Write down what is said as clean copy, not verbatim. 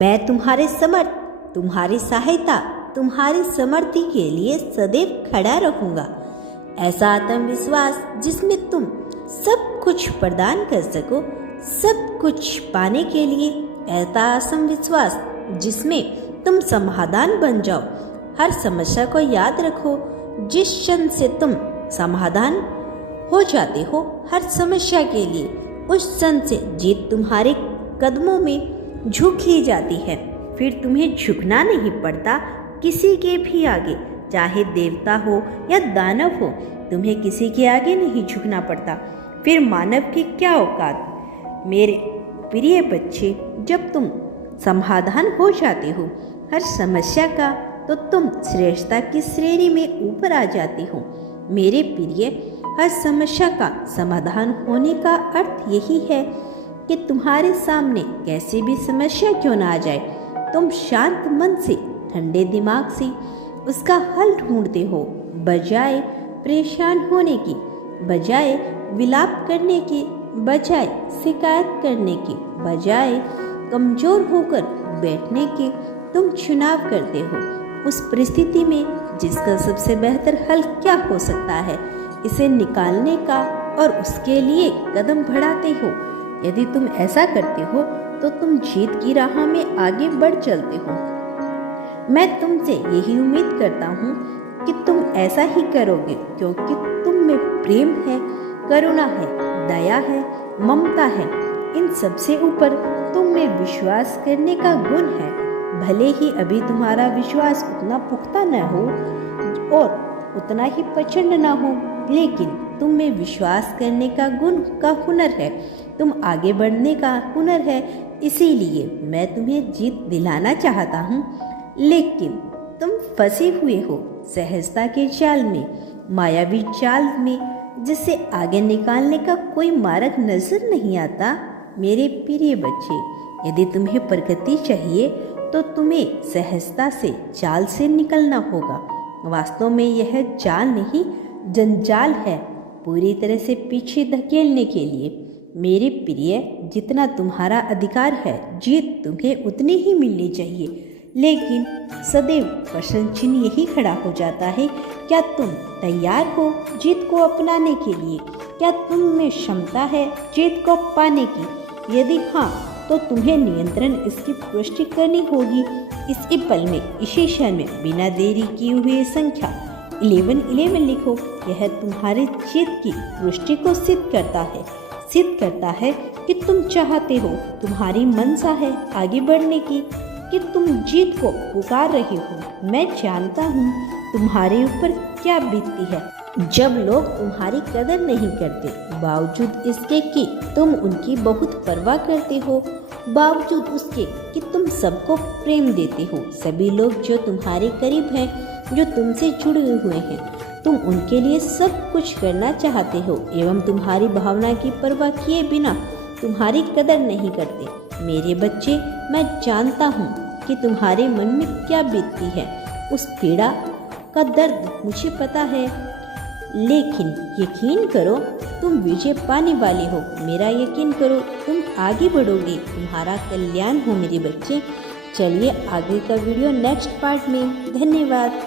मैं तुम्हारे समर्थ, तुम्हारी सहायता, तुम्हारी समृद्धि के लिए सदैव खड़ा रहूंगा। ऐसा आत्मविश्वास जिसमें तुम सब कुछ प्रदान कर सको, सब कुछ पाने के लिए। ऐसा आत्मविश्वास जिसमें तुम समाधान बन जाओ। हर समस्या को याद रखो, जिस क्षण से तुम समाधान हो जाते हो हर समस्या के लिए, उस क्षण से जीत तुम्हारे कदमों में झुक ही जाती है। फिर तुम्हें झुकना नहीं पड़ता किसी के भी आगे, चाहे देवता हो या दानव हो, तुम्हें किसी के आगे नहीं झुकना पड़ता। फिर मानव की क्या औकात। मेरे प्रिय बच्चे, जब तुम समाधान हो जाते हो हर समस्या का, तो तुम श्रेष्ठता की श्रेणी में ऊपर आ जाते हो। मेरे प्रिय, हर समस्या का समाधान होने का अर्थ यही है कि तुम्हारे सामने कैसी भी समस्या क्यों ना आ जाए, तुम शांत मन से, ठंडे दिमाग से उसका हल ढूंढते हो। बजाय परेशान होने की, बजाय विलाप करने की, बजाय शिकायत करने की, बजाय कमजोर होकर बैठने के, तुम चुनाव करते हो उस परिस्थिति में जिसका सबसे बेहतर हल क्या हो सकता है, इसे निकालने का, और उसके लिए कदम बढ़ाते हो। यदि तुम ऐसा करते हो तो तुम जीत की राह में आगे बढ़ चलते हो। मैं तुमसे यही उम्मीद करता हूँ कि तुम ऐसा ही करोगे, क्योंकि तुम में प्रेम है, करुणा है, दया है, ममता है। इन सबसे ऊपर तुम में विश्वास करने का गुण है। भले ही अभी तुम्हारा विश्वास उतना पुख्ता न हो और उतना ही प्रचंड न हो, लेकिन तुम में विश्वास करने का गुण का हुनर है, तुम आगे बढ़ने का हुनर है। इसीलिए मैं तुम्हें जीत दिलाना चाहता हूँ, लेकिन तुम फंसे हुए हो सहजता के जाल में, मायावी जाल में, जिससे आगे निकालने का कोई मार्ग नजर नहीं आता। मेरे प्रिय बच्चे, यदि तुम्हें प्रगति चाहिए तो तुम्हें सहजता से जाल से निकलना होगा। वास्तव में यह जाल नहीं, जंजाल है, पूरी तरह से पीछे धकेलने के लिए। मेरे प्रिय, जितना तुम्हारा अधिकार है, जीत तुम्हें उतनी ही मिलनी चाहिए। लेकिन सदैव प्रश्न चिन्ह यही खड़ा हो जाता है, क्या तुम तैयार हो जीत को अपनाने के लिए? क्या तुम में क्षमता है जीत को पाने की? यदि हाँ, तो तुम्हें नियंत्रण इसकी पुष्टि करनी होगी। इसी पल में, इसी क्षण में, बिना देरी किए हुए संख्या 1111 लिखो। यह तुम्हारी जीत की पुष्टि को सिद्ध करता है कि तुम चाहते हो, तुम्हारी मनसा है आगे बढ़ने की, कि तुम जीत को पुकार रही हो। मैं जानता हूँ तुम्हारे ऊपर क्या बीतती है जब लोग तुम्हारी कदर नहीं करते, बावजूद इसके कि तुम उनकी बहुत परवाह करते हो, बावजूद उसके कि तुम सबको प्रेम देते हो। सभी लोग जो तुम्हारे करीब हैं, जो तुमसे जुड़े हुए हैं, तुम उनके लिए सब कुछ करना चाहते हो, एवं तुम्हारी भावना की परवाह किए बिना तुम्हारी कदर नहीं करते। मेरे बच्चे, मैं जानता हूँ कि तुम्हारे मन में क्या बीतती है, उस पीड़ा का दर्द मुझे पता है, लेकिन यकीन करो, तुम विजय पाने वाले हो। मेरा यकीन करो, तुम आगे बढ़ोगे, तुम्हारा कल्याण हो मेरे बच्चे। चलिए आगे का वीडियो नेक्स्ट पार्ट में। धन्यवाद।